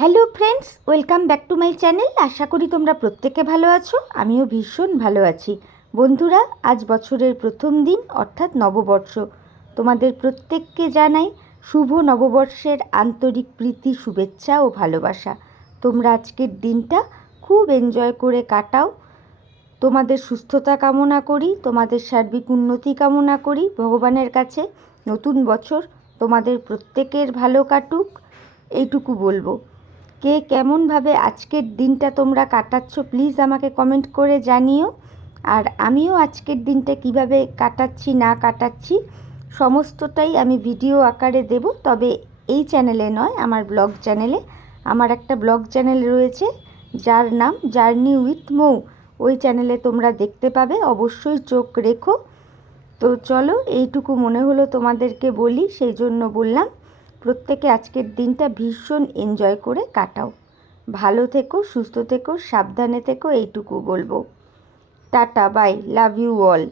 Hello friends, welcome back to my channel. আশা করি তোমরা প্রত্যেকে ভালো আছো। আমিও ভীষণ ভালো আছি। বন্ধুরা, আজ বছরের প্রথম দিন অর্থাৎ নববর্ষ। তোমাদের প্রত্যেককে জানাই শুভ নববর্ষের আন্তরিক প্রীতি, শুভেচ্ছা ও ভালোবাসা। তোমরা আজকের দিনটা খুব এনজয় করে কাটাও। তোমাদের সুস্থতা কামনা করি, তোমাদের সার্বিক উন্নতি কামনা করি ভগবানের কাছে। নতুন বছর তোমাদের প্রত্যেকের ভালো কাটুক, এইটুকু বলবো। কে কেমনভাবে আজকের দিনটা তোমরা কাটাচ্ছ প্লিজ আমাকে কমেন্ট করে জানিও। আর আমিও আজকের দিনটা কিভাবে কাটাচ্ছি না কাটাচ্ছি সমস্তটাই আমি ভিডিও আকারে দেব, তবে এই চ্যানেলে নয়, আমার ব্লগ চ্যানেলে। আমার একটা ব্লগ চ্যানেল রয়েছে যার নাম জার্নি উইথ মৌ। ওই চ্যানেলে তোমরা দেখতে পাবে, অবশ্যই চোখ রেখো। তো চলো, এইটুকু মনে হলো তোমাদেরকে বলি, সেই জন্য বললাম। প্রত্যেকে আজকের দিনটা ভীষণ এনজয় করে কাটাও। ভালো থেকো, সুস্থ থেকো, সাবধানে থেকো, এইটুকু বলবো। Tata, bye, love you all.